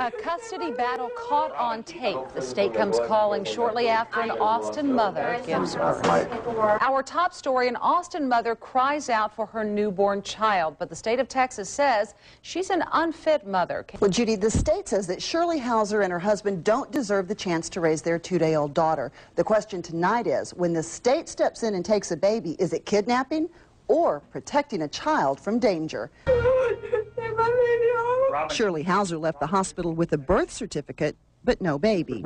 A custody battle caught on tape. The state comes calling shortly after an Austin mother gives birth. Our top story, an Austin mother cries out for her newborn child, but the state of Texas says she's an unfit mother. Well, Judy, the state says that Shirley Hauser and her husband don't deserve the chance to raise their 2-day-old daughter. The question tonight is, when the state steps in and takes a baby, is it kidnapping or protecting a child from danger? Shirley Hauser left the hospital with a birth certificate, but no baby.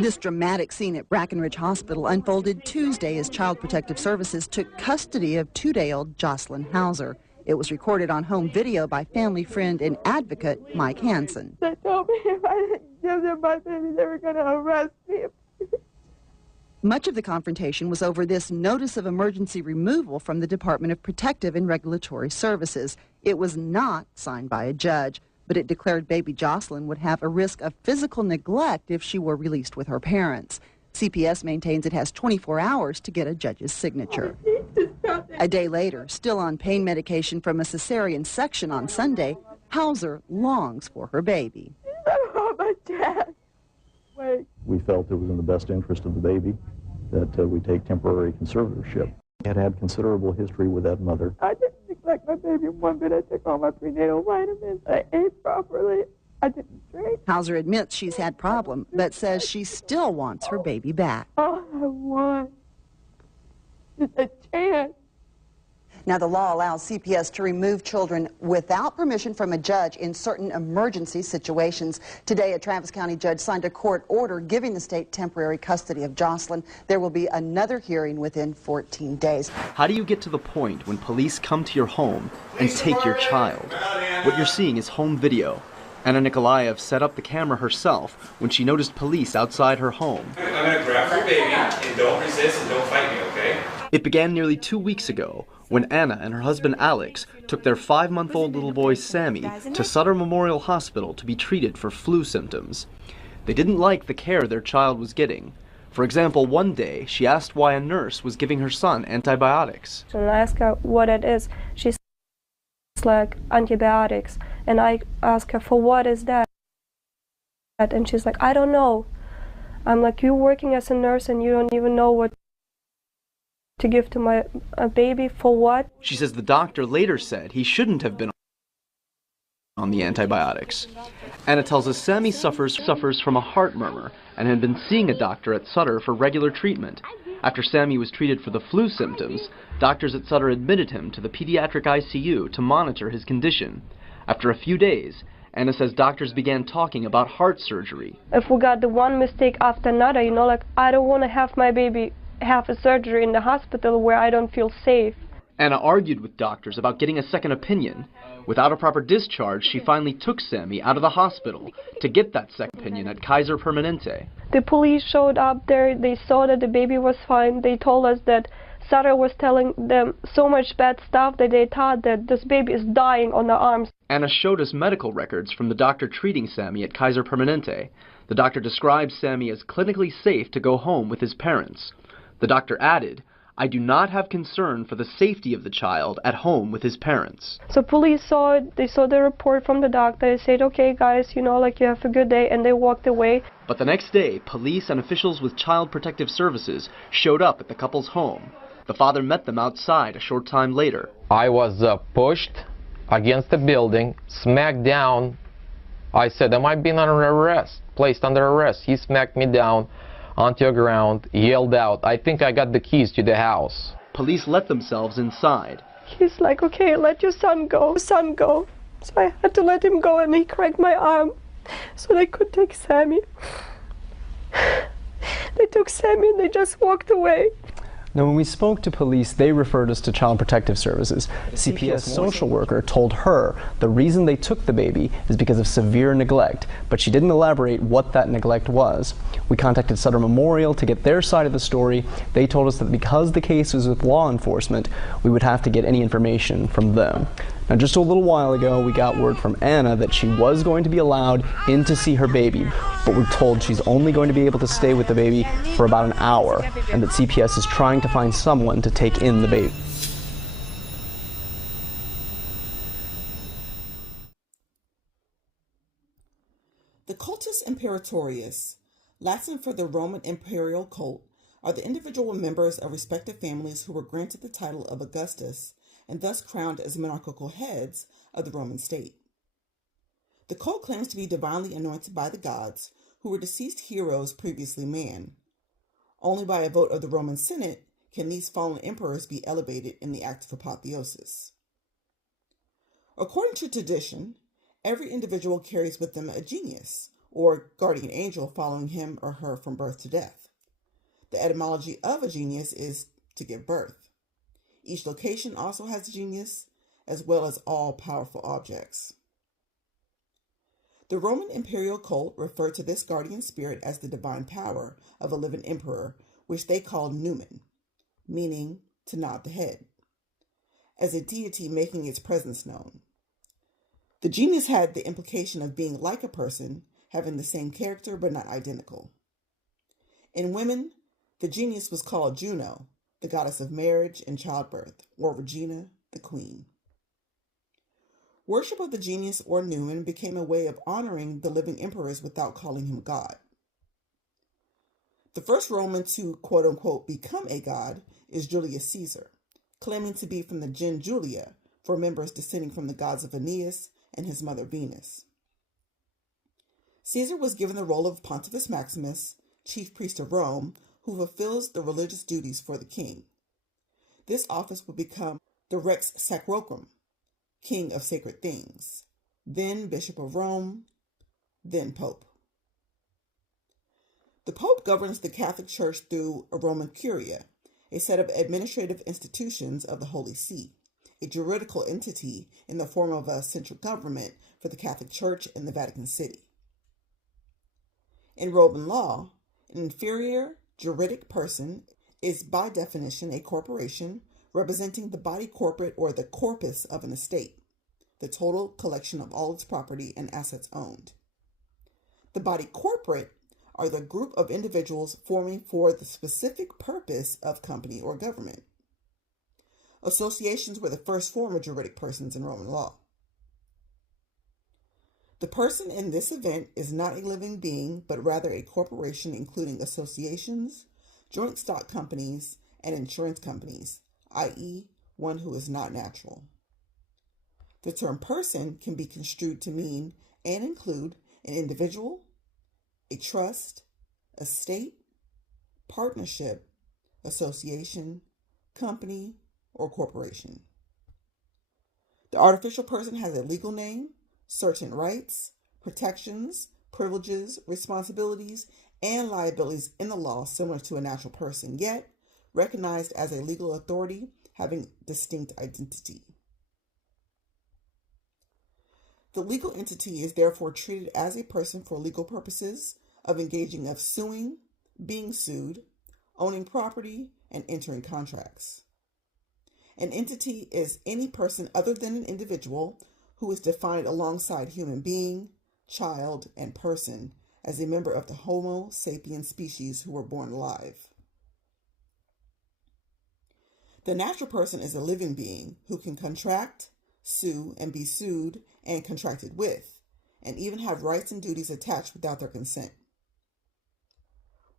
This dramatic scene at Brackenridge Hospital unfolded Tuesday as Child Protective Services took custody of 2-day-old Jocelyn Hauser. It was recorded on home video by family friend and advocate Mike Hansen. They told me if I didn't give them my baby, they were going to arrest me. Much of the confrontation was over this notice of emergency removal from the Department of Protective and Regulatory Services. It was not signed by a judge, but it declared baby Jocelyn would have a risk of physical neglect if she were released with her parents. CPS maintains it has 24 hours to get a judge's signature. A day later, still on pain medication from a cesarean section on Sunday, Hauser longs for her baby. Oh, my dad. Wait. We felt it was in the best interest of the baby that we take temporary conservatorship. I had considerable history with that mother. I didn't neglect my baby one bit. I took all my prenatal vitamins. I ate properly. I didn't drink. Hauser admits she's had problems, but says she still wants her baby back. All I want is a chance. Now, the law allows CPS to remove children without permission from a judge in certain emergency situations. Today, a Travis County judge signed a court order giving the state temporary custody of Jocelyn. There will be another hearing within 14 days. How do you get to the point when police come to your home and take your child? What you're seeing is home video. Anna Nikolaev set up the camera herself when she noticed police outside her home. I'm going to grab your baby, and don't resist and don't fight me, okay? It began nearly 2 weeks ago when Anna and her husband Alex took their 5-month-old little boy Sammy to Sutter Memorial Hospital to be treated for flu symptoms. They didn't like the care their child was getting. For example, one day she asked why a nurse was giving her son antibiotics. And I asked her what it is. She said it's like antibiotics. And I asked her, for what is that? And she's like, I don't know. I'm like, you're working as a nurse and you don't even know what to give to my baby, for what? She says the doctor later said he shouldn't have been on the antibiotics. Anna tells us Sammy suffers from a heart murmur and had been seeing a doctor at Sutter for regular treatment. After Sammy was treated for the flu symptoms, doctors at Sutter admitted him to the pediatric ICU to monitor his condition. After a few days, Anna says doctors began talking about heart surgery. If we got the one mistake after another, you know, like, I don't want to have my baby have a surgery in the hospital where I don't feel safe. Anna argued with doctors about getting a second opinion. Without a proper discharge, she finally took Sammy out of the hospital to get that second opinion at Kaiser Permanente. The police showed up there. They saw that the baby was fine. They told us that Sutter was telling them so much bad stuff that they thought that this baby is dying on their arms. Anna showed us medical records from the doctor treating Sammy at Kaiser Permanente. The doctor described Sammy as clinically safe to go home with his parents. The doctor added, I do not have concern for the safety of the child at home with his parents. So police saw it, they saw the report from the doctor, they said, okay guys, you know, like, you have a good day, and they walked away. But the next day, police and officials with Child Protective Services showed up at the couple's home. The father met them outside a short time later. I was pushed against the building, smacked down. I said, am I being under arrest? Placed under arrest. He smacked me down onto the ground, yelled out, I think I got the keys to the house. Police let themselves inside. He's like, okay, let your son go, son go. So I had to let him go, and he cracked my arm so they could take Sammy. They took Sammy and they just walked away. Now, when we spoke to police, they referred us to Child Protective Services. CPS social worker told her the reason they took the baby is because of severe neglect, but she didn't elaborate what that neglect was. We contacted Sutter Memorial to get their side of the story. They told us that because the case was with law enforcement, we would have to get any information from them. Now, just a little while ago, we got word from Anna that she was going to be allowed in to see her baby, but we're told she's only going to be able to stay with the baby for about an hour, and that CPS is trying to find someone to take in the baby. The cultus imperatorius, Latin for the Roman imperial cult, are the individual members of respective families who were granted the title of Augustus and thus crowned as monarchical heads of the Roman state. The cult claims to be divinely anointed by the gods, who were deceased heroes previously man. Only by a vote of the Roman Senate can these fallen emperors be elevated in the act of apotheosis. According to tradition, every individual carries with them a genius, or guardian angel following him or her from birth to death. The etymology of a genius is to give birth. Each location also has a genius, as well as all powerful objects. The Roman imperial cult referred to this guardian spirit as the divine power of a living emperor, which they called numen, meaning to nod the head, as a deity making its presence known. The genius had the implication of being like a person, having the same character but not identical. In women, the genius was called Juno, the goddess of marriage and childbirth, or Regina, the queen. Worship of the genius or numen became a way of honoring the living emperors without calling him God. The first Roman to quote-unquote become a god is Julius Caesar, claiming to be from the gen Julia, for members descending from the gods of Aeneas and his mother Venus. Caesar was given the role of Pontifex Maximus, chief priest of Rome, who fulfills the religious duties for the king. This office would become the Rex Sacrorum, king of sacred things, then bishop of Rome, then pope. The pope governs the Catholic Church through a Roman Curia, a set of administrative institutions of the Holy See, a juridical entity in the form of a central government for the Catholic Church in the Vatican City. In Roman law, an inferior juridic person is by definition a corporation representing the body corporate or the corpus of an estate, the total collection of all its property and assets owned. The body corporate are the group of individuals forming for the specific purpose of company or government. Associations were the first form of juridic persons in Roman law. The person in this event is not a living being, but rather a corporation including associations, joint stock companies, and insurance companies, i.e., one who is not natural. The term person can be construed to mean and include an individual, a trust, a state, partnership, association, company, or corporation. The artificial person has a legal name, certain rights, protections, privileges, responsibilities, and liabilities in the law similar to a natural person, yet recognized as a legal authority having distinct identity. The legal entity is therefore treated as a person for legal purposes of engaging of suing, being sued, owning property, and entering contracts. An entity is any person other than an individual who is defined alongside human being, child, and person as a member of the Homo sapiens species who were born alive. The natural person is a living being who can contract, sue, and be sued and contracted with, and even have rights and duties attached without their consent.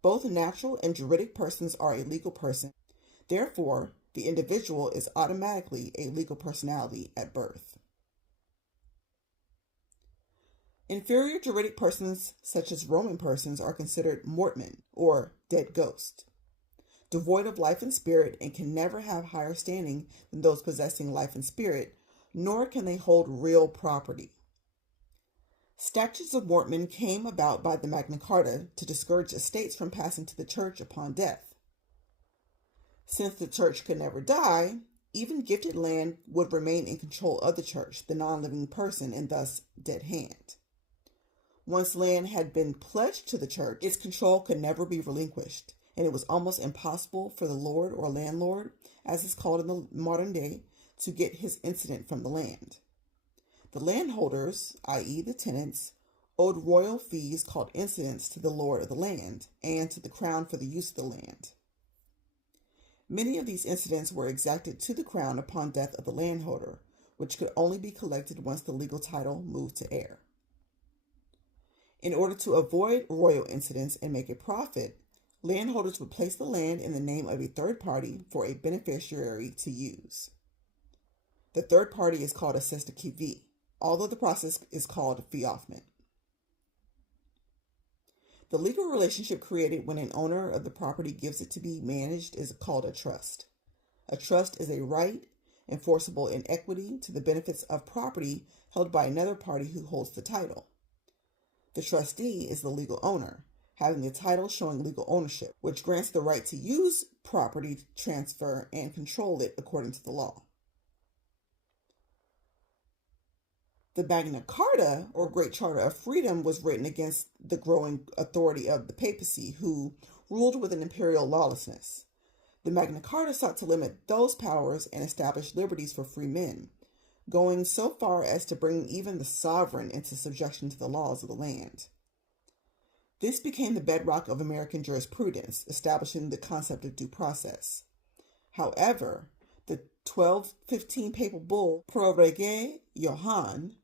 Both natural and juridic persons are a legal person. Therefore, the individual is automatically a legal personality at birth. Inferior juridic persons, such as Roman persons, are considered mortmen, or dead ghosts, devoid of life and spirit, and can never have higher standing than those possessing life and spirit, nor can they hold real property. Statutes of mortmen came about by the Magna Carta to discourage estates from passing to the church upon death. Since the church could never die, even gifted land would remain in control of the church, the non-living person, and thus dead hand. Once land had been pledged to the church, its control could never be relinquished, and it was almost impossible for the lord or landlord, as is called in the modern day, to get his incident from the land. The landholders, i.e. the tenants, owed royal fees called incidents to the lord of the land and to the crown for the use of the land. Many of these incidents were exacted to the crown upon death of the landholder, which could only be collected once the legal title moved to heir. In order to avoid royal incidents and make a profit, landholders would place the land in the name of a third party for a beneficiary to use. The third party is called a cesta qui, although the process is called fiefment. The legal relationship created when an owner of the property gives it to be managed is called a trust. A trust is a right enforceable in equity to the benefits of property held by another party who holds the title. The trustee is the legal owner, having the title showing legal ownership, which grants the right to use property, transfer, and control it according to the law. The Magna Carta, or Great Charter of Freedom, was written against the growing authority of the papacy, who ruled with an imperial lawlessness. The Magna Carta sought to limit those powers and establish liberties for free men, going so far as to bring even the sovereign into subjection to the laws of the land. This became the bedrock of American jurisprudence, establishing the concept of due process. However, the 1215 papal bull Pro Rege Johann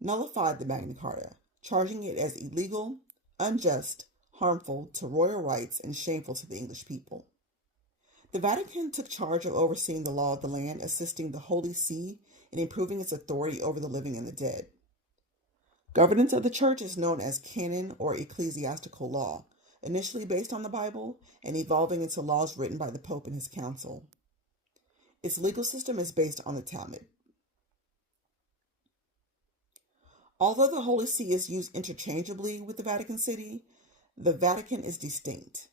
nullified the Magna Carta, charging it as illegal, unjust, harmful to royal rights, and shameful to the English people. The Vatican took charge of overseeing the law of the land, assisting the Holy See in improving its authority over the living and the dead. Governance of the Church is known as canon or ecclesiastical law, initially based on the Bible and evolving into laws written by the Pope and his council. Its legal system is based on the Talmud. Although the Holy See is used interchangeably with the Vatican City, the Vatican is distinct.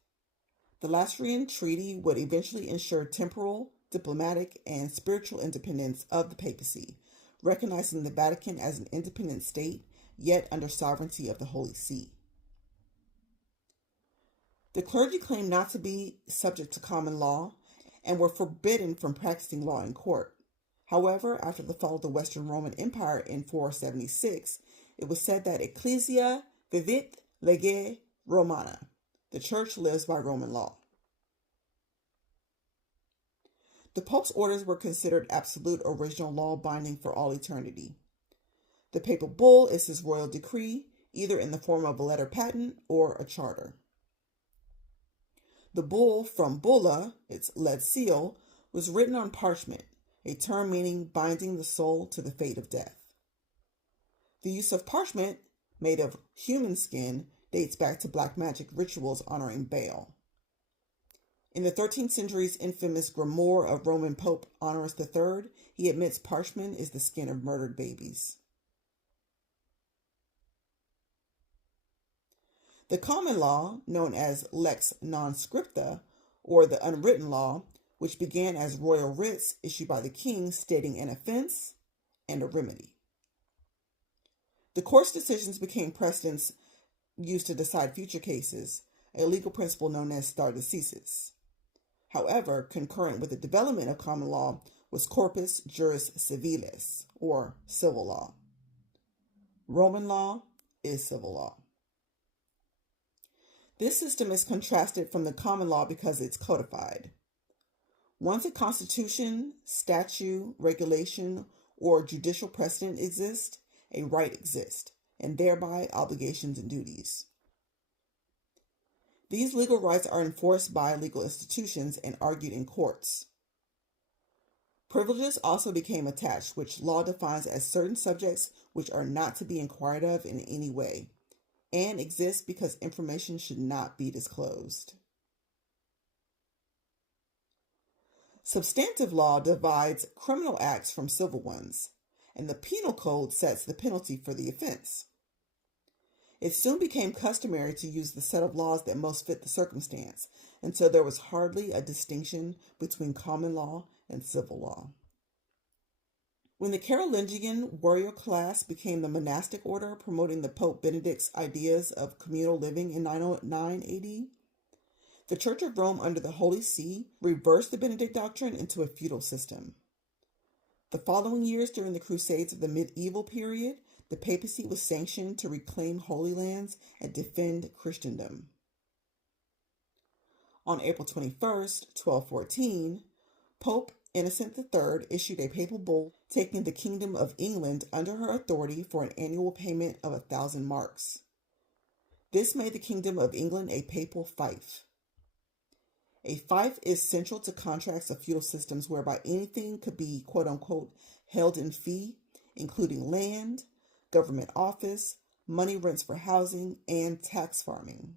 The Lateran Treaty would eventually ensure temporal, diplomatic, and spiritual independence of the papacy, recognizing the Vatican as an independent state, yet under sovereignty of the Holy See. The clergy claimed not to be subject to common law and were forbidden from practicing law in court. However, after the fall of the Western Roman Empire in 476, it was said that Ecclesia vivit lege Romana. The Church lives by Roman law. The Pope's orders were considered absolute original law binding for all eternity. The papal bull is his royal decree, either in the form of a letter patent or a charter. The bull, from bulla, its lead seal, was written on parchment, a term meaning binding the soul to the fate of death. The use of parchment, made of human skin, dates back to black magic rituals honoring Baal. In the 13th century's infamous grimoire of Roman Pope Honorius III, he admits parchment is the skin of murdered babies. The common law, known as lex non scripta, or the unwritten law, which began as royal writs issued by the king stating an offense and a remedy. The court's decisions became precedents used to decide future cases, a legal principle known as stare decisis. However, concurrent with the development of common law was corpus juris civilis, or civil law. Roman law is civil law. This system is contrasted from the common law because it's codified. Once a constitution, statute, regulation, or judicial precedent exists, a right exists, and thereby obligations and duties. These legal rights are enforced by legal institutions and argued in courts. Privileges also became attached, which law defines as certain subjects which are not to be inquired of in any way, and exist because information should not be disclosed. Substantive law divides criminal acts from civil ones, and the penal code sets the penalty for the offense. It soon became customary to use the set of laws that most fit the circumstance, and so there was hardly a distinction between common law and civil law. When the Carolingian warrior class became the monastic order, promoting the Pope Benedict's ideas of communal living in 909 AD, the Church of Rome under the Holy See reversed the Benedict doctrine into a feudal system. The following years, during the Crusades of the medieval period, the papacy was sanctioned to reclaim Holy Lands and defend Christendom. On April 21, 1214, Pope Innocent III issued a papal bull taking the Kingdom of England under her authority for an annual payment of 1,000 marks. This made the Kingdom of England a papal fief. A fief is central to contracts of feudal systems whereby anything could be, quote-unquote, held in fee, including land, government office, money rents for housing, and tax farming.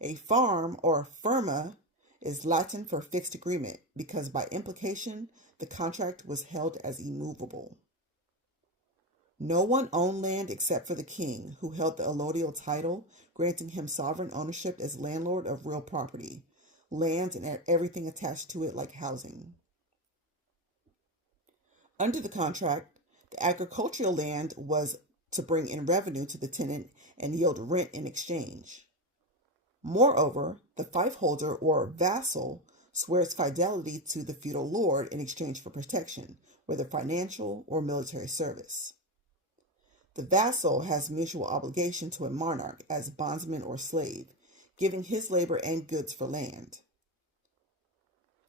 A farm, or firma, is Latin for fixed agreement because by implication, the contract was held as immovable. No one owned land except for the king, who held the allodial title, granting him sovereign ownership as landlord of real property, land and everything attached to it like housing. Under the contract, the agricultural land was to bring in revenue to the tenant and yield rent in exchange. Moreover, the fief holder or vassal swears fidelity to the feudal lord in exchange for protection, whether financial or military service. The vassal has mutual obligation to a monarch as bondsman or slave, giving his labor and goods for land.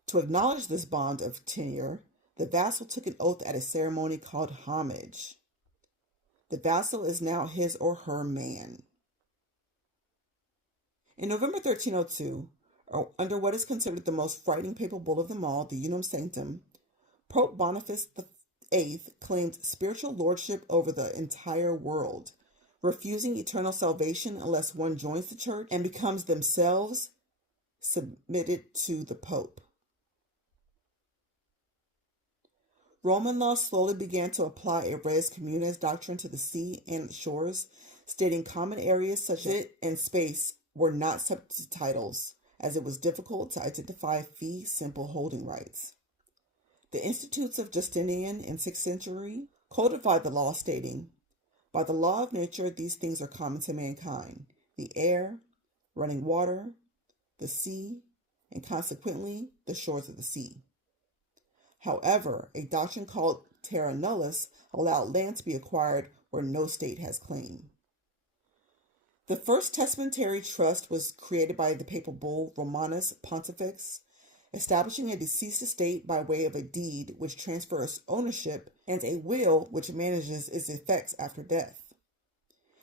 To acknowledge this bond of tenure, the vassal took an oath at a ceremony called homage. The vassal is now his or her man. In November 1302, under what is considered the most frightening papal bull of them all, the Unum Sanctum, Pope Boniface VIII claimed spiritual lordship over the entire world, refusing eternal salvation unless one joins the church and becomes themselves submitted to the Pope. Roman law slowly began to apply a res communis doctrine to the sea and its shores, stating common areas such as it and space were not subject to titles, as it was difficult to identify fee simple holding rights. The Institutes of Justinian in 6th century codified the law, stating, "By the law of nature these things are common to mankind, the air, running water, the sea, and consequently the shores of the sea." However, a doctrine called terra nullius allowed land to be acquired where no state has claim. The first testamentary trust was created by the papal bull Romanus Pontifex, establishing a deceased estate by way of a deed which transfers ownership and a will which manages its effects after death.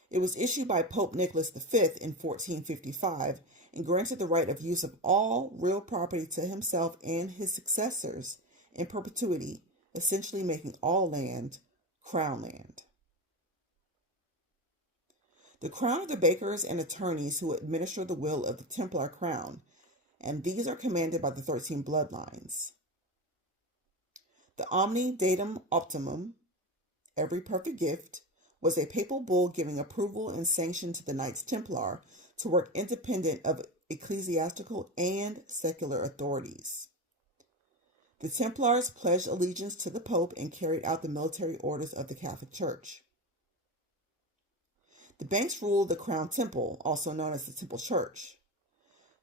It was issued by Pope Nicholas V in 1455 and granted the right of use of all real property to himself and his successors in perpetuity, essentially making all land crown land. The crown are the bakers and attorneys who administer the will of the Templar crown, and these are commanded by the 13 bloodlines. The Omni Datum Optimum, every perfect gift, was a papal bull giving approval and sanction to the Knights Templar to work independent of ecclesiastical and secular authorities. The Templars pledged allegiance to the Pope and carried out the military orders of the Catholic Church. The Banks ruled the Crown Temple, also known as the Temple Church.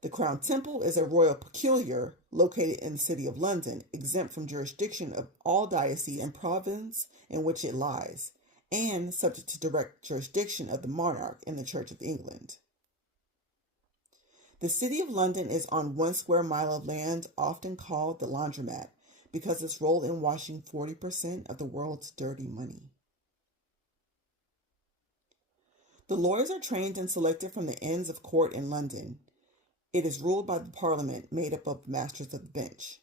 The Crown Temple is a royal peculiar located in the city of London, exempt from jurisdiction of all diocese and province in which it lies, and subject to direct jurisdiction of the monarch in the Church of England. The city of London is on 1 square mile of land, often called the laundromat, because its role in washing 40% of the world's dirty money. The lawyers are trained and selected from the Inns of Court in London. It is ruled by the Parliament, made up of masters of the bench.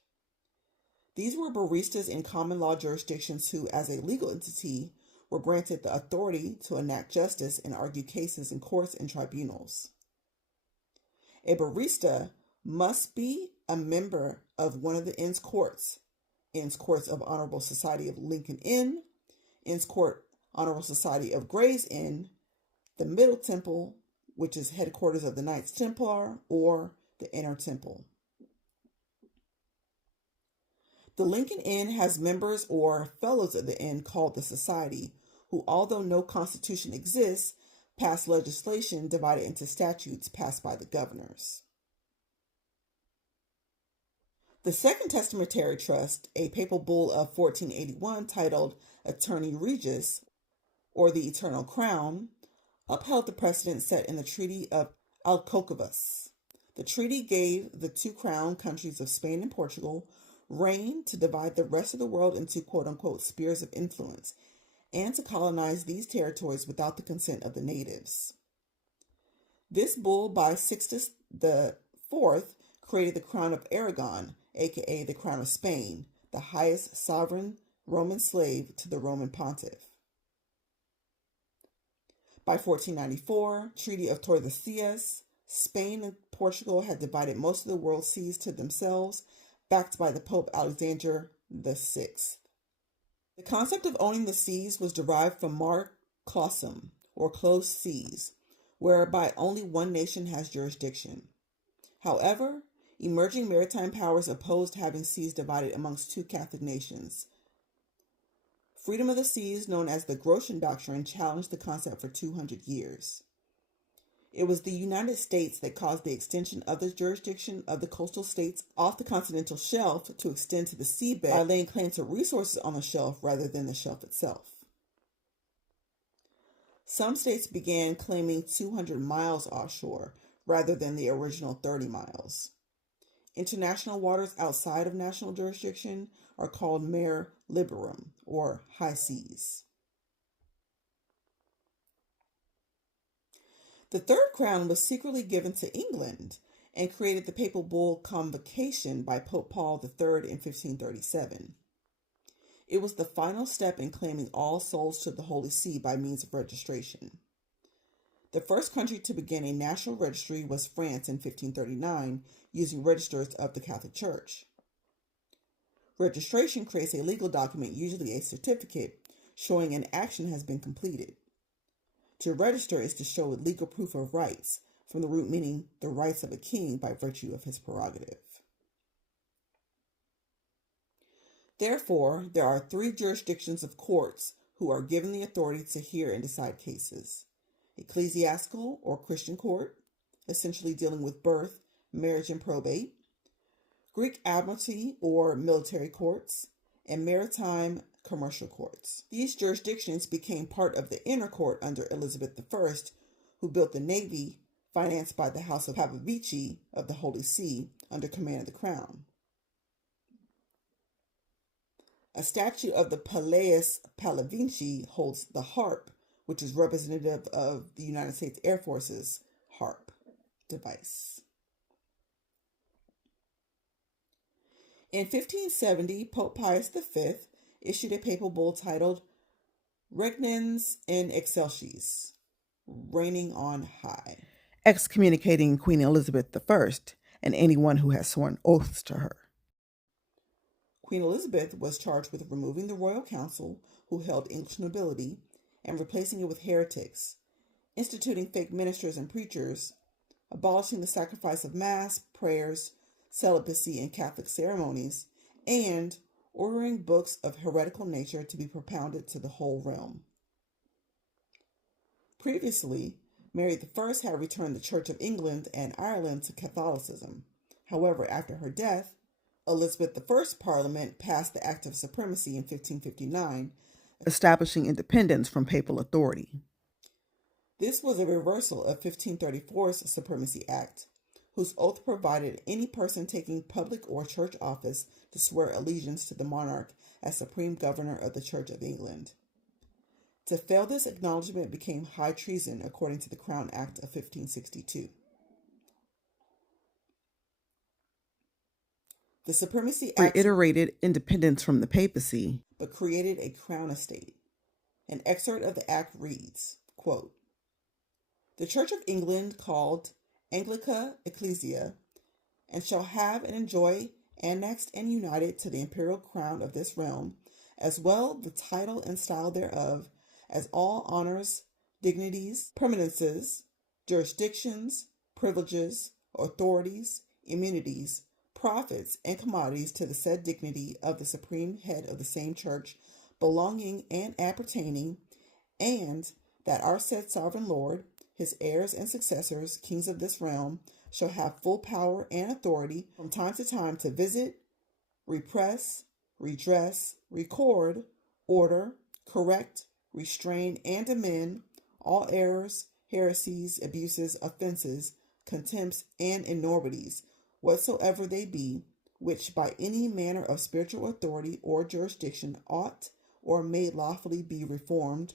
These were baristas in common law jurisdictions who, as a legal entity, were granted the authority to enact justice and argue cases in courts and tribunals. A barista must be a member of one of the Inns Courts of Honorable Society of Lincoln Inn, Inns Court Honorable Society of Gray's Inn, the Middle Temple, which is headquarters of the Knights Templar, or the Inner Temple. The Lincoln Inn has members or fellows of the inn called the Society, who, although no constitution exists, pass legislation divided into statutes passed by the governors. The Second Testamentary Trust, a papal bull of 1481 titled Aeterni Regis, or the Eternal Crown, upheld the precedent set in the Treaty of Alcocavas. The treaty gave the two crown countries of Spain and Portugal reign to divide the rest of the world into quote-unquote spheres of influence and to colonize these territories without the consent of the natives. This bull by Sixtus IV created the Crown of Aragon, aka the Crown of Spain, the highest sovereign Roman slave to the Roman pontiff. By 1494, Treaty of Tordesillas, Spain and Portugal had divided most of the world's seas to themselves, backed by the Pope Alexander VI. The concept of owning the seas was derived from mare clausum, or closed seas, whereby only one nation has jurisdiction. However, emerging maritime powers opposed having seas divided amongst two Catholic nations. Freedom of the seas, known as the Grecian Doctrine, challenged the concept for 200 years. It was the United States that caused the extension of the jurisdiction of the coastal states off the continental shelf to extend to the seabed by laying claim to resources on the shelf rather than the shelf itself. Some states began claiming 200 miles offshore rather than the original 30 miles. International waters outside of national jurisdiction are called mare liberum, or high seas. The third crown was secretly given to England and created the papal bull Convocation by Pope Paul III in 1537. It was the final step in claiming all souls to the Holy See by means of registration. The first country to begin a national registry was France in 1539, using registers of the Catholic Church. Registration creates a legal document, usually a certificate, showing an action has been completed. To register is to show legal proof of rights, from the root meaning the rights of a king by virtue of his prerogative. Therefore, there are three jurisdictions of courts who are given the authority to hear and decide cases: ecclesiastical or Christian court, essentially dealing with birth, marriage, and probate; Greek admiralty or military courts; and maritime commercial courts. These jurisdictions became part of the inner court under Elizabeth I, who built the navy financed by the House of Papavici of the Holy See under command of the Crown. A statue of the Palais Pallavinci holds the harp, which is representative of the United States Air Force's harp device. In 1570, Pope Pius V issued a papal bull titled Regnans in Excelsis, reigning on high, excommunicating Queen Elizabeth I and anyone who has sworn oaths to her. Queen Elizabeth was charged with removing the royal council, who held English nobility, and replacing it with heretics, instituting fake ministers and preachers, abolishing the sacrifice of mass, prayers, celibacy, and Catholic ceremonies, and ordering books of heretical nature to be propounded to the whole realm. Previously, Mary I had returned the Church of England and Ireland to Catholicism. However, after her death, Elizabeth I's Parliament passed the Act of Supremacy in 1559, establishing independence from papal authority. This was a reversal of 1534's Supremacy Act, whose oath provided any person taking public or church office to swear allegiance to the monarch as supreme governor of the Church of England. To fail this acknowledgement became high treason according to the Crown Act of 1562. The Supremacy Act reiterated independence from the papacy, but created a crown estate. An excerpt of the act reads, quote, "The Church of England, called Anglica Ecclesia, and shall have and enjoy annexed and united to the imperial crown of this realm, as well the title and style thereof, as all honors, dignities, permanences, jurisdictions, privileges, authorities, immunities, profits, and commodities to the said dignity of the supreme head of the same church, belonging and appertaining, and that our said sovereign Lord, his heirs and successors, kings of this realm, shall have full power and authority from time to time to visit, repress, redress, record, order, correct, restrain, and amend all errors, heresies, abuses, offenses, contempts, and enormities, whatsoever they be, which by any manner of spiritual authority or jurisdiction ought or may lawfully be reformed,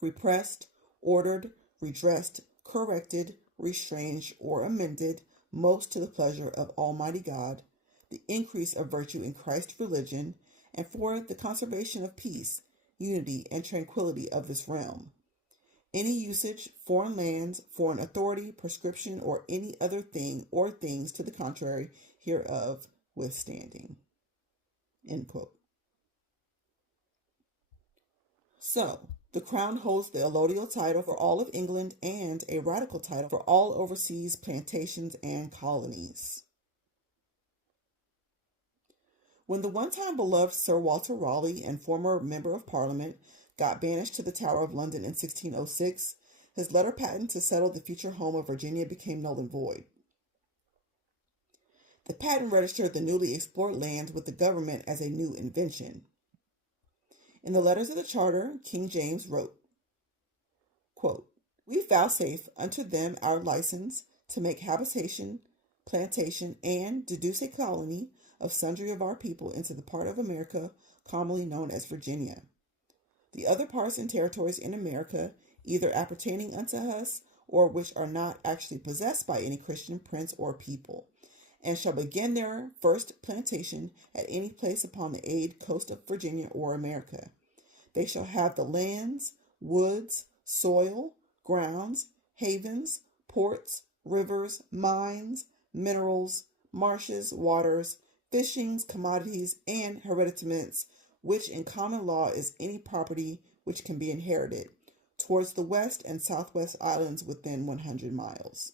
repressed, ordered, redressed, corrected, restrained, or amended, most to the pleasure of Almighty God, the increase of virtue in Christ's religion, and for the conservation of peace, unity, and tranquility of this realm. Any usage, foreign lands, foreign authority, prescription, or any other thing or things to the contrary hereof withstanding. End quote. So, the Crown holds the allodial title for all of England and a radical title for all overseas plantations and colonies. When the one-time beloved Sir Walter Raleigh and former Member of Parliament got banished to the Tower of London in 1606, his letter patent to settle the future home of Virginia became null and void. The patent registered the newly explored lands with the government as a new invention. In the letters of the charter, King James wrote, quote, "We vouchsafe unto them our license to make habitation, plantation, and deduce a colony of sundry of our people into the part of America commonly known as Virginia. The other parts and territories in America, either appertaining unto us, or which are not actually possessed by any Christian prince or people, and shall begin their first plantation at any place upon the aid coast of Virginia or America. They shall have the lands, woods, soil, grounds, havens, ports, rivers, mines, minerals, marshes, waters, fishings, commodities, and hereditaments, which in common law is any property which can be inherited, towards the west and southwest islands within 100 miles.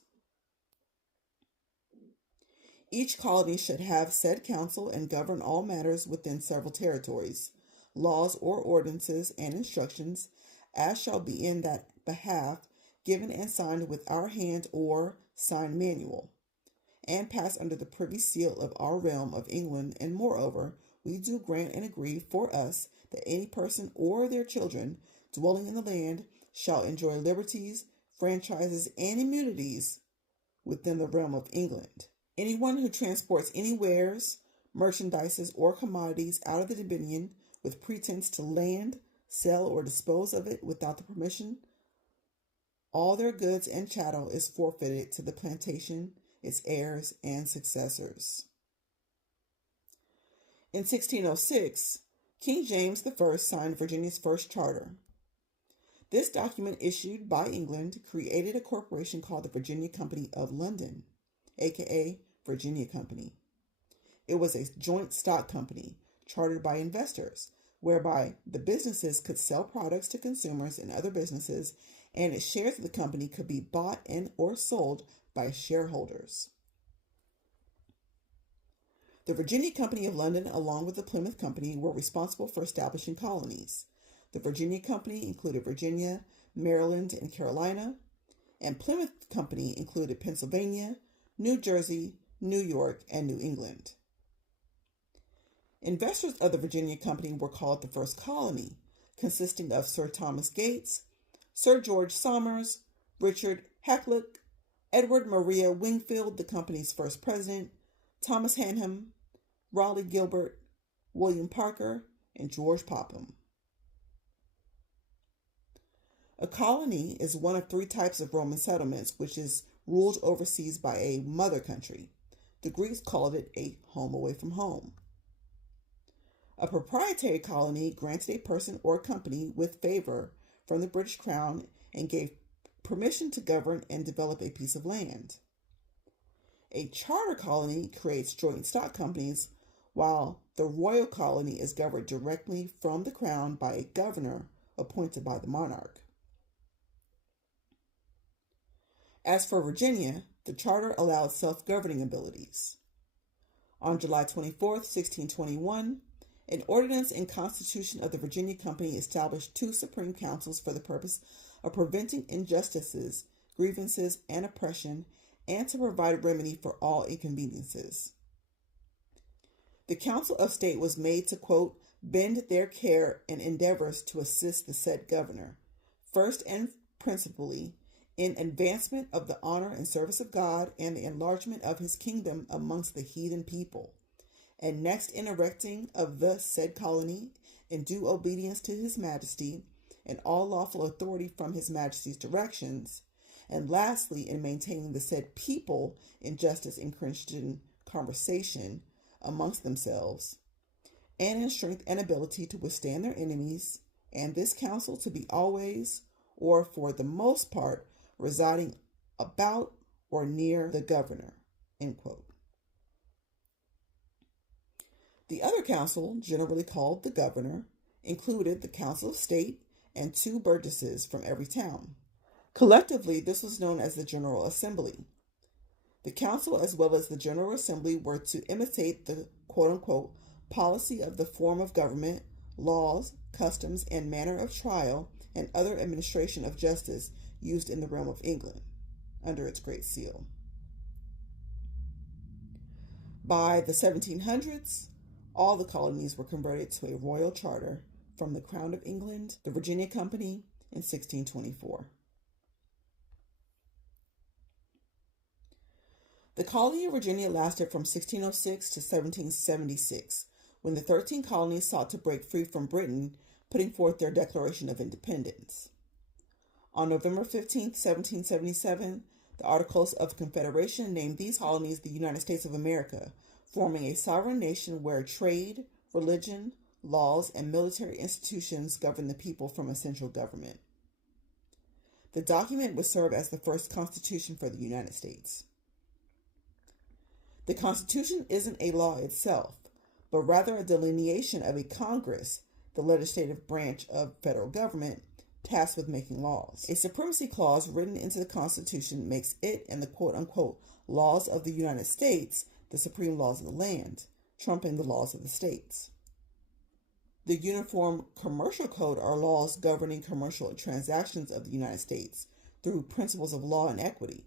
Each colony should have said council and govern all matters within several territories, laws or ordinances and instructions, as shall be in that behalf, given and signed with our hand or signed manual, and pass under the privy seal of our realm of England, and moreover, we do grant and agree for us that any person or their children dwelling in the land shall enjoy liberties, franchises, and immunities within the realm of England. Anyone who transports any wares, merchandises, or commodities out of the dominion with pretense to land, sell, or dispose of it without the permission, all their goods and chattel is forfeited to the plantation, its heirs, and successors. In 1606, King James I signed Virginia's first charter. This document, issued by England, created a corporation called the Virginia Company of London, aka Virginia Company. It was a joint stock company chartered by investors, whereby the businesses could sell products to consumers and other businesses, and its shares of the company could be bought and or sold by shareholders. The Virginia Company of London, along with the Plymouth Company, were responsible for establishing colonies. The Virginia Company included Virginia, Maryland, and Carolina, and Plymouth Company included Pennsylvania, New Jersey, New York, and New England. Investors of the Virginia Company were called the First Colony, consisting of Sir Thomas Gates, Sir George Somers, Richard Hakluyt, Edward Maria Wingfield, the company's first president, Thomas Hanham, Raleigh Gilbert, William Parker, and George Popham. A colony is one of three types of Roman settlements, which is ruled overseas by a mother country. The Greeks called it a home away from home. A proprietary colony granted a person or company with favor from the British Crown and gave permission to govern and develop a piece of land. A charter colony creates joint stock companies, while the royal colony is governed directly from the crown by a governor appointed by the monarch. As for Virginia, the charter allowed self-governing abilities. On July 24, 1621, an ordinance and constitution of the Virginia Company established two supreme councils for the purpose of preventing injustices, grievances, and oppression, and to provide remedy for all inconveniences. The Council of State was made to, quote, bend their care and endeavors to assist the said governor, first and principally, in advancement of the honor and service of God and the enlargement of his kingdom amongst the heathen people, and next in erecting of the said colony in due obedience to his majesty and all lawful authority from his majesty's directions, and lastly, in maintaining the said people in justice and Christian conversation amongst themselves, and in strength and ability to withstand their enemies, and this council to be always, or for the most part, residing about or near the governor." End quote. The other council, generally called the governor, included the council of state and 2 burgesses from every town. Collectively, this was known as the General Assembly. The council, as well as the General Assembly, were to imitate the quote-unquote policy of the form of government, laws, customs, and manner of trial, and other administration of justice used in the realm of England under its Great Seal. By the 1700s, all the colonies were converted to a royal charter from the Crown of England, the Virginia Company, in 1624. The colony of Virginia lasted from 1606 to 1776, when the 13 colonies sought to break free from Britain, putting forth their Declaration of Independence. On November 15, 1777, the Articles of Confederation named these colonies the United States of America, forming a sovereign nation where trade, religion, laws, and military institutions govern the people from a central government. The document would serve as the first constitution for the United States. The Constitution isn't a law itself, but rather a delineation of a Congress, the legislative branch of federal government, tasked with making laws. A supremacy clause written into the Constitution makes it and the quote-unquote laws of the United States the supreme laws of the land, trumping the laws of the states. The Uniform Commercial Code are laws governing commercial transactions of the United States through principles of law and equity,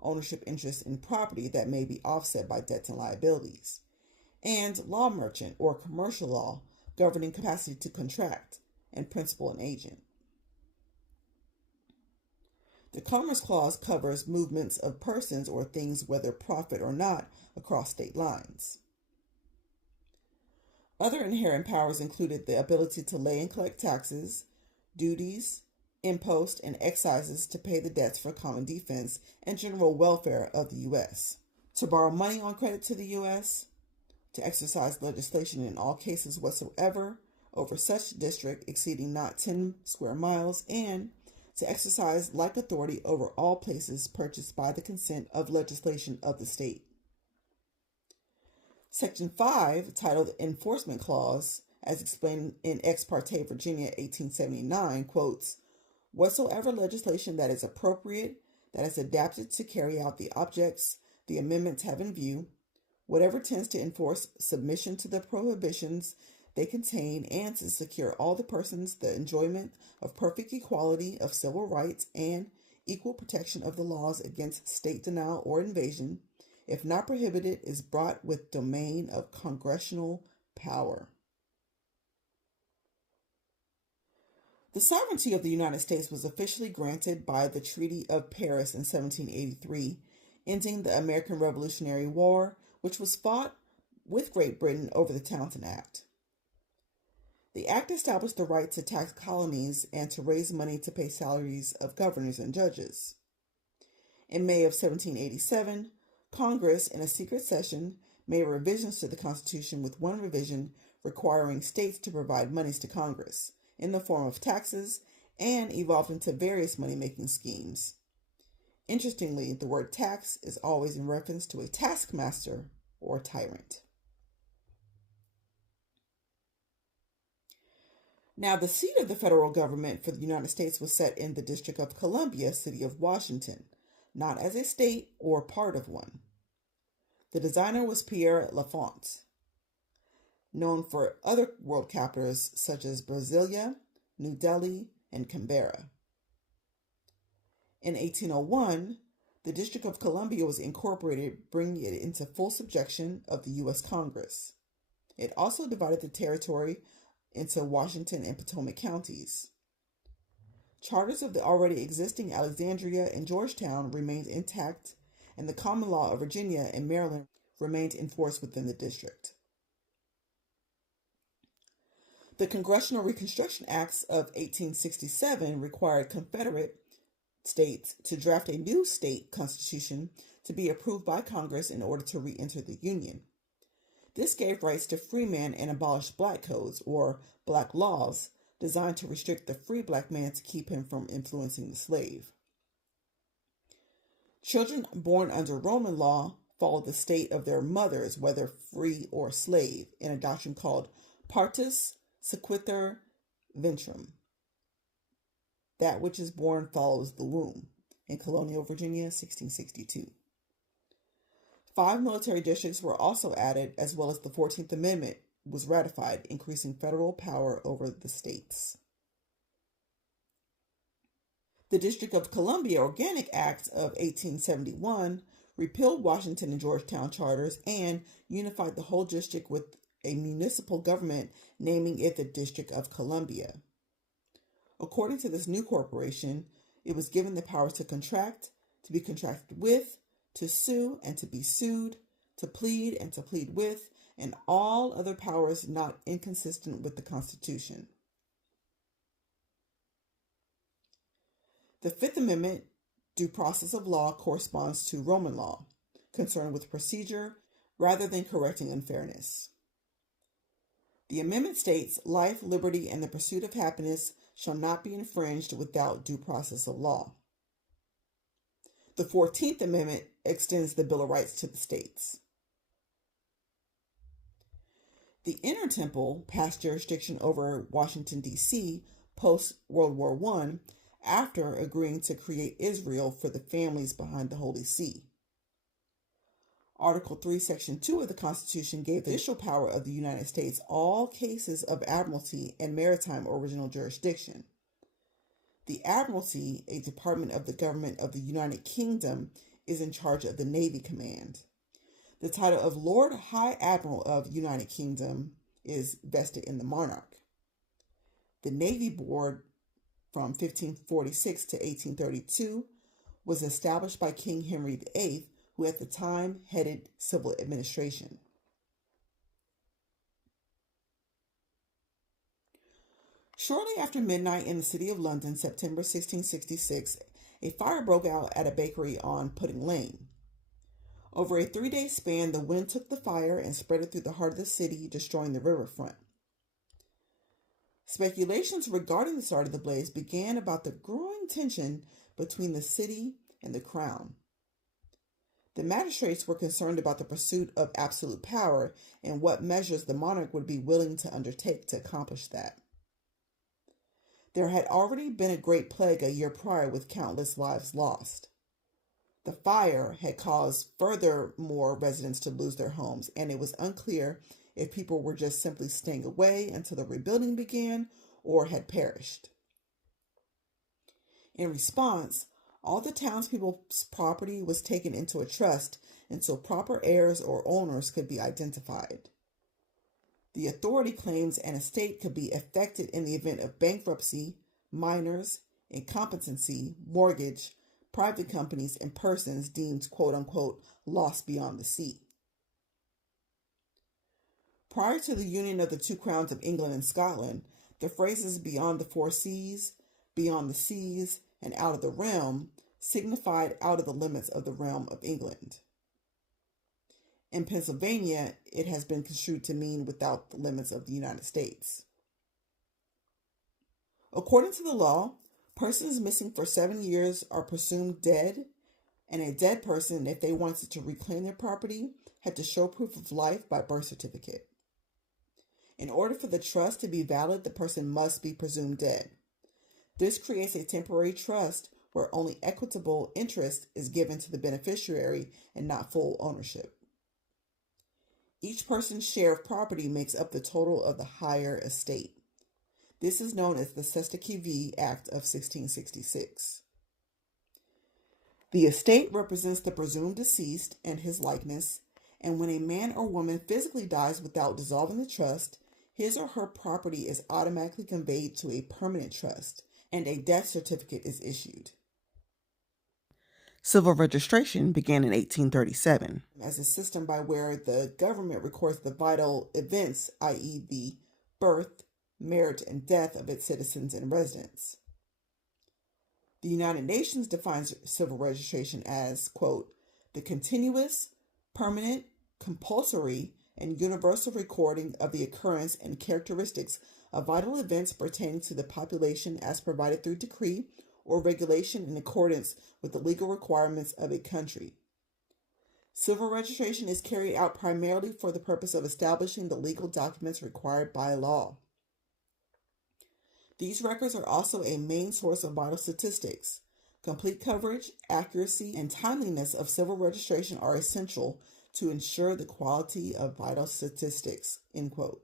ownership interests in property that may be offset by debts and liabilities, and law merchant or commercial law governing capacity to contract and principal and agent. The Commerce Clause covers movements of persons or things, whether profit or not, across state lines. Other inherent powers included the ability to lay and collect taxes, duties, imposts, and excises to pay the debts for common defense and general welfare of the U.S., to borrow money on credit to the U.S., to exercise legislation in all cases whatsoever over such district exceeding not 10 square miles, and to exercise like authority over all places purchased by the consent of legislation of the state. Section 5, titled Enforcement Clause, as explained in Ex parte Virginia 1879, quotes, "Whatsoever legislation that is appropriate, that is adapted to carry out the objects the amendments have in view, whatever tends to enforce submission to the prohibitions they contain and to secure all the persons the enjoyment of perfect equality of civil rights and equal protection of the laws against state denial or invasion, if not prohibited, is brought with domain of congressional power." The sovereignty of the United States was officially granted by the Treaty of Paris in 1783, ending the American Revolutionary War, which was fought with Great Britain over the Townshend Act. The act established the right to tax colonies and to raise money to pay salaries of governors and judges. In May of 1787, Congress, in a secret session, made revisions to the Constitution, with one revision requiring states to provide monies to Congress in the form of taxes, and evolved into various money-making schemes. Interestingly, the word tax is always in reference to a taskmaster or tyrant. Now, the seat of the federal government for the United States was set in the District of Columbia, city of Washington, not as a state or part of one. The designer was Pierre L'Enfant, known for other world capitals such as Brasilia, New Delhi, and Canberra. In 1801, the District of Columbia was incorporated, bringing it into full subjection of the U.S. Congress. It also divided the territory into Washington and Potomac counties. Charters of the already existing Alexandria and Georgetown remained intact, and the common law of Virginia and Maryland remained in force within the district. The Congressional Reconstruction Acts of 1867 required Confederate states to draft a new state constitution to be approved by Congress in order to re-enter the Union. This gave rights to free men and abolished black codes, or black laws, designed to restrict the free black man to keep him from influencing the slave. Children born under Roman law followed the state of their mothers, whether free or slave, in a doctrine called partus sequitur ventrum. That which is born follows the womb, in colonial Virginia, 1662. 5 military districts were also added, as well as the 14th Amendment was ratified, increasing federal power over the states. The District of Columbia Organic Act of 1871 repealed Washington and Georgetown charters and unified the whole district with a municipal government, naming it the District of Columbia. According to this new corporation, it was given the powers to contract, to be contracted with, to sue and to be sued, to plead and to plead with, and all other powers not inconsistent with the Constitution. The Fifth Amendment, due process of law, corresponds to Roman law, concerned with procedure rather than correcting unfairness. The amendment states, life, liberty, and the pursuit of happiness shall not be infringed without due process of law. The 14th Amendment extends the Bill of Rights to the states. The Inner Temple passed jurisdiction over Washington, D.C. post-World War I after agreeing to create Israel for the families behind the Holy See. Article 3, Section 2 of the Constitution gave the official power of the United States all cases of admiralty and maritime original jurisdiction. The Admiralty, a department of the government of the United Kingdom, is in charge of the Navy Command. The title of Lord High Admiral of United Kingdom is vested in the monarch. The Navy Board from 1546 to 1832 was established by King Henry VIII, who at the time headed civil administration. Shortly after midnight in the city of London, September 1666, a fire broke out at a bakery on Pudding Lane. Over a 3-day span, the wind took the fire and spread it through the heart of the city, destroying the riverfront. Speculations regarding the start of the blaze began about the growing tension between the city and the crown. The magistrates were concerned about the pursuit of absolute power and what measures the monarch would be willing to undertake to accomplish that. There had already been a great plague a year prior with countless lives lost. The fire had caused furthermore residents to lose their homes, and it was unclear if people were just simply staying away until the rebuilding began or had perished. In response, all the townspeople's property was taken into a trust until proper heirs or owners could be identified. The authority claims an estate could be affected in the event of bankruptcy, minors, incompetency, mortgage, private companies, and persons deemed quote-unquote lost beyond the sea. Prior to the union of the two crowns of England and Scotland, the phrases beyond the 4 seas, beyond the seas, and out of the realm signified out of the limits of the realm of England. In Pennsylvania, it has been construed to mean without the limits of the United States. According to the law, persons missing for 7 years are presumed dead, and a dead person, if they wanted to reclaim their property, had to show proof of life by birth certificate. In order for the trust to be valid, the person must be presumed dead. This creates a temporary trust where only equitable interest is given to the beneficiary and not full ownership. Each person's share of property makes up the total of the higher estate. This is known as the Sesta Act of 1666. The estate represents the presumed deceased and his likeness, and when a man or woman physically dies without dissolving the trust, his or her property is automatically conveyed to a permanent trust, and a death certificate is issued. Civil registration began in 1837 as a system by where the government records the vital events, i.e. the birth, marriage, and death of its citizens and residents. The United Nations defines civil registration as, quote, the continuous, permanent, compulsory, and universal recording of the occurrence and characteristics of vital events pertaining to the population as provided through decree or regulation in accordance with the legal requirements of a country. Civil registration is carried out primarily for the purpose of establishing the legal documents required by law. These records are also a main source of vital statistics. Complete coverage, accuracy, and timeliness of civil registration are essential to ensure the quality of vital statistics, end quote.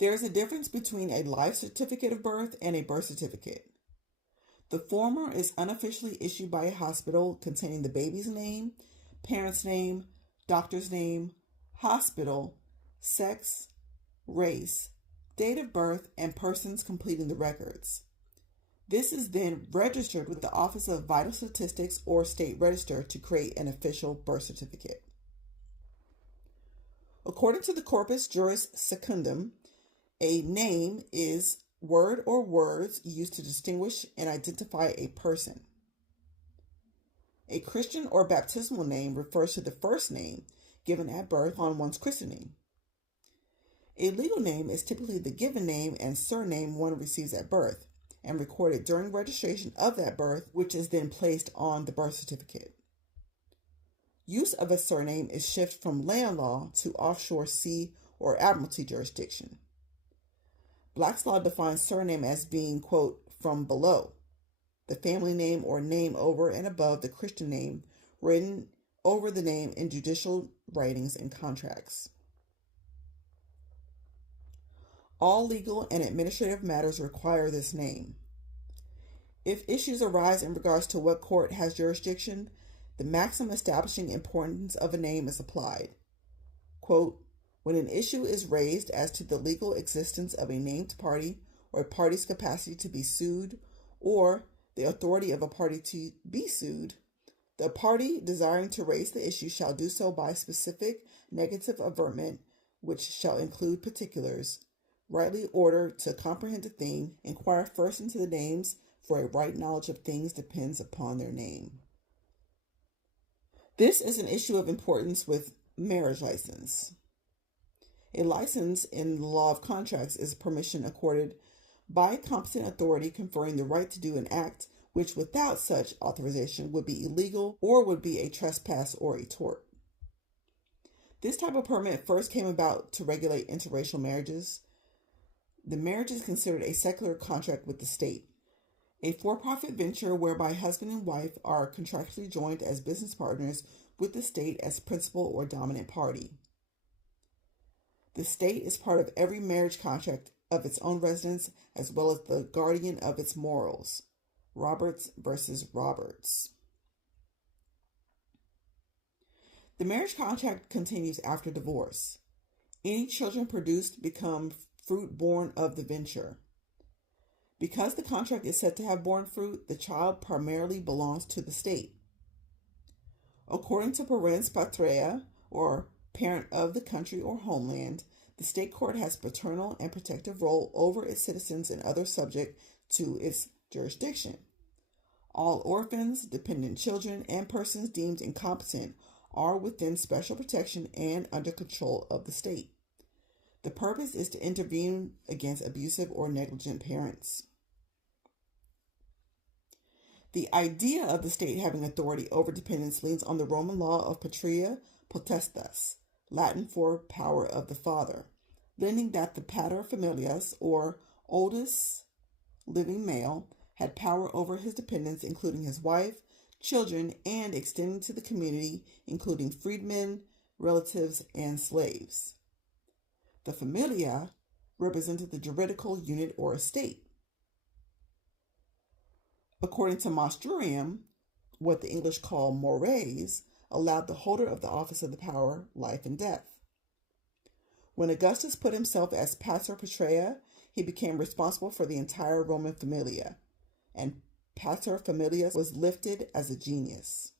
There is a difference between a life certificate of birth and a birth certificate. The former is unofficially issued by a hospital containing the baby's name, parent's name, doctor's name, hospital, sex, race, date of birth, and persons completing the records. This is then registered with the Office of Vital Statistics or State Register to create an official birth certificate. According to the Corpus Juris Secundum, a name is word or words used to distinguish and identify a person. A Christian or baptismal name refers to the first name given at birth on one's christening. A legal name is typically the given name and surname one receives at birth and recorded during registration of that birth, which is then placed on the birth certificate. Use of a surname is shifted from land law to offshore sea or admiralty jurisdiction. Black's Law defines surname as being, quote, from below, the family name or name over and above the Christian name, written over the name in judicial writings and contracts. All legal and administrative matters require this name. If issues arise in regards to what court has jurisdiction, the maxim establishing importance of a name is applied. Quote, when an issue is raised as to the legal existence of a named party or a party's capacity to be sued or the authority of a party to be sued, the party desiring to raise the issue shall do so by specific negative averment, which shall include particulars, rightly order to comprehend the thing, inquire first into the names, for a right knowledge of things depends upon their name. This is an issue of importance with marriage license. A license in the law of contracts is permission accorded by a competent authority conferring the right to do an act which without such authorization would be illegal or would be a trespass or a tort. This type of permit first came about to regulate interracial marriages. The marriage is considered a secular contract with the state, a for-profit venture whereby husband and wife are contractually joined as business partners with the state as principal or dominant party. The state is part of every marriage contract of its own residents as well as the guardian of its morals. Roberts versus Roberts. The marriage contract continues after divorce. Any children produced become fruit born of the venture. Because the contract is said to have borne fruit, the child primarily belongs to the state. According to parens patria, or parent of the country or homeland, the state court has paternal and protective role over its citizens and others subject to its jurisdiction. All orphans, dependent children, and persons deemed incompetent are within special protection and under control of the state. The purpose is to intervene against abusive or negligent parents. The idea of the state having authority over dependents leans on the Roman law of patria potestas, Latin for power of the father, lending that the pater familias, or oldest living male, had power over his dependents, including his wife, children, and extending to the community, including freedmen, relatives, and slaves. The familia represented the juridical unit or estate. According to Mostrium, what the English call mores allowed the holder of the office of the power life and death. When Augustus put himself as pater patria, he became responsible for the entire Roman familia, and pater familias was lifted as a genius.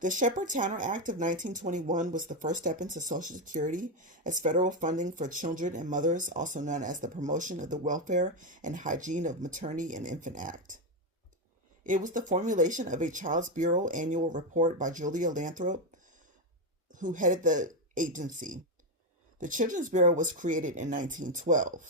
The Shepard-Towner Act of 1921 was the first step into Social Security as federal funding for children and mothers, also known as the Promotion of the Welfare and Hygiene of Maternity and Infant Act. It was the formulation of a Child's Bureau annual report by Julia Lathrop, who headed the agency. The Children's Bureau was created in 1912,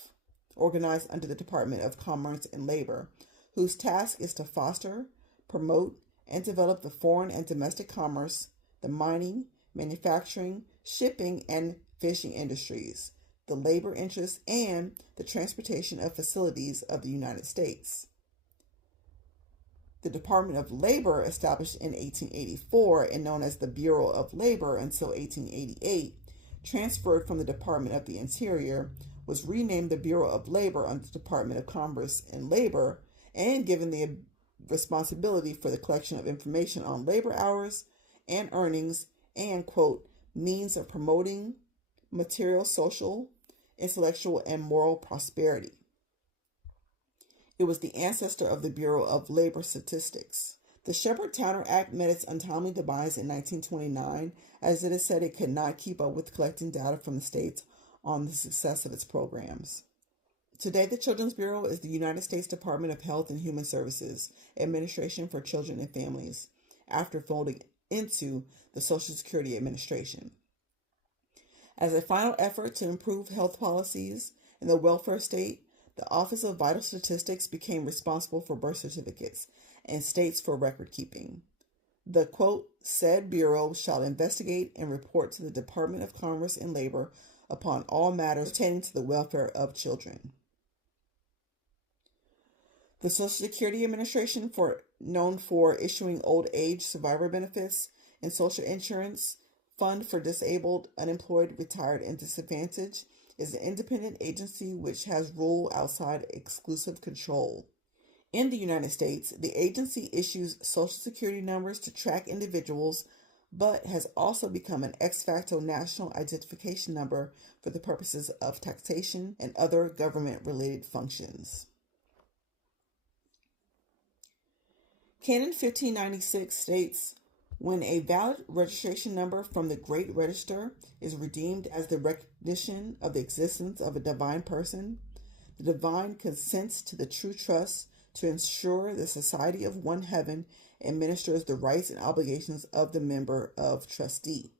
organized under the Department of Commerce and Labor, whose task is to foster, promote, and develop the foreign and domestic commerce, the mining, manufacturing, shipping, and fishing industries, the labor interests, and the transportation of facilities of the United States. The Department of Labor, established in 1884 and known as the Bureau of Labor until 1888, transferred from the Department of the Interior, was renamed the Bureau of Labor under the Department of Commerce and Labor, and given the responsibility for the collection of information on labor hours and earnings and, quote, means of promoting material, social, intellectual, and moral prosperity. It was the ancestor of the Bureau of Labor Statistics. The Shepard-Towner Act met its untimely demise in 1929, as it is said it could not keep up with collecting data from the states on the success of its programs. Today, the Children's Bureau is the United States Department of Health and Human Services Administration for Children and Families, after folding into the Social Security Administration. As a final effort to improve health policies in the welfare state, the Office of Vital Statistics became responsible for birth certificates and states for record keeping. The, quote, said Bureau shall investigate and report to the Department of Commerce and Labor upon all matters pertaining to the welfare of children. The Social Security Administration, known for issuing old age survivor benefits and social insurance fund for disabled, unemployed, retired, and disadvantaged, is an independent agency which has rule outside exclusive control. In the United States, the agency issues Social Security numbers to track individuals, but has also become an ex facto national identification number for the purposes of taxation and other government-related functions. Canon 1596 states, when a valid registration number from the Great Register is redeemed as the recognition of the existence of a divine person, the divine consents to the true trust to ensure the society of one heaven administers the rights and obligations of the member of trustee.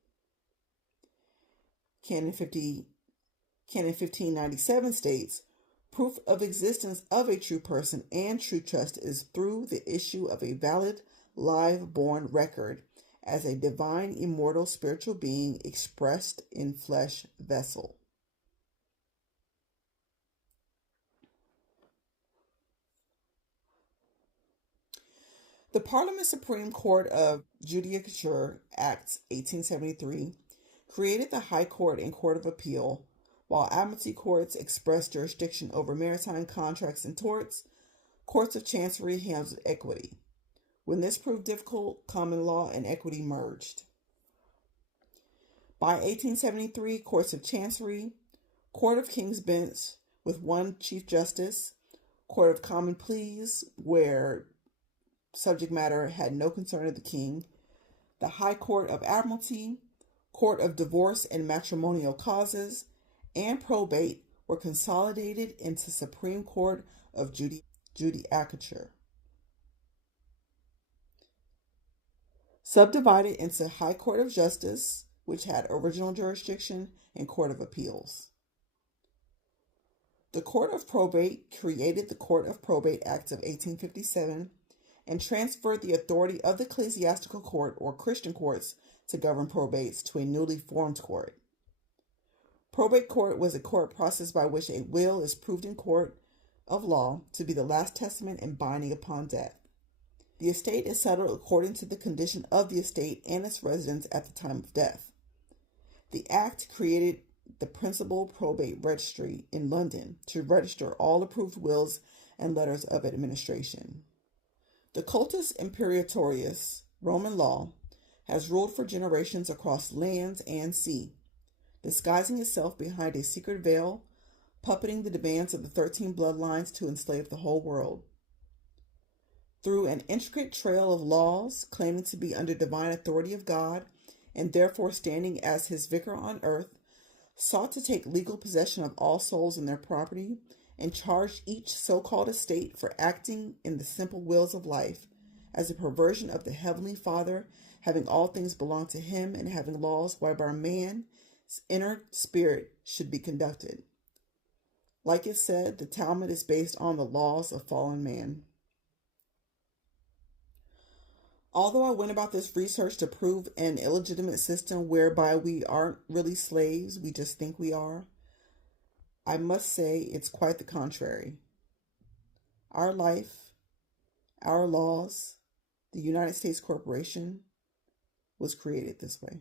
Canon 1597 states, proof of existence of a true person and true trust is through the issue of a valid, live-born record as a divine, immortal, spiritual being expressed in flesh vessel. The Parliament Supreme Court of Judicature Act 1873 created the High Court and Court of Appeal, while admiralty courts expressed jurisdiction over maritime contracts and torts. Courts of Chancery handled equity. When this proved difficult, common law and equity merged. By 1873, Courts of Chancery, Court of King's Bench with one Chief Justice, Court of Common Pleas, where subject matter had no concern of the king, the High Court of Admiralty, Court of Divorce and Matrimonial Causes, and Probate were consolidated into Supreme Court of Judicature. Subdivided into High Court of Justice, which had original jurisdiction, and Court of Appeals. The Court of Probate created the Court of Probate Act of 1857 and transferred the authority of the ecclesiastical court or Christian courts to govern probates to a newly formed court. Probate court was a court process by which a will is proved in court of law to be the last testament and binding upon death. The estate is settled according to the condition of the estate and its residents at the time of death. The Act created the principal probate registry in London to register all approved wills and letters of administration. The cultus imperatorius, Roman law, has ruled for generations across lands and sea, disguising itself behind a secret veil, puppeting the demands of the 13 bloodlines to enslave the whole world. through an intricate trail of laws, claiming to be under divine authority of God, and therefore standing as his vicar on earth, sought to take legal possession of all souls and their property, and charged each so-called estate for acting in the simple wills of life, as a perversion of the Heavenly Father, having all things belong to him, and having laws whereby man's inner spirit should be conducted. Like it said, the Talmud is based on the laws of fallen man. Although I went about this research to prove an illegitimate system whereby we aren't really slaves, we just think we are, I must say it's quite the contrary. Our life, our laws, the United States Corporation was created this way.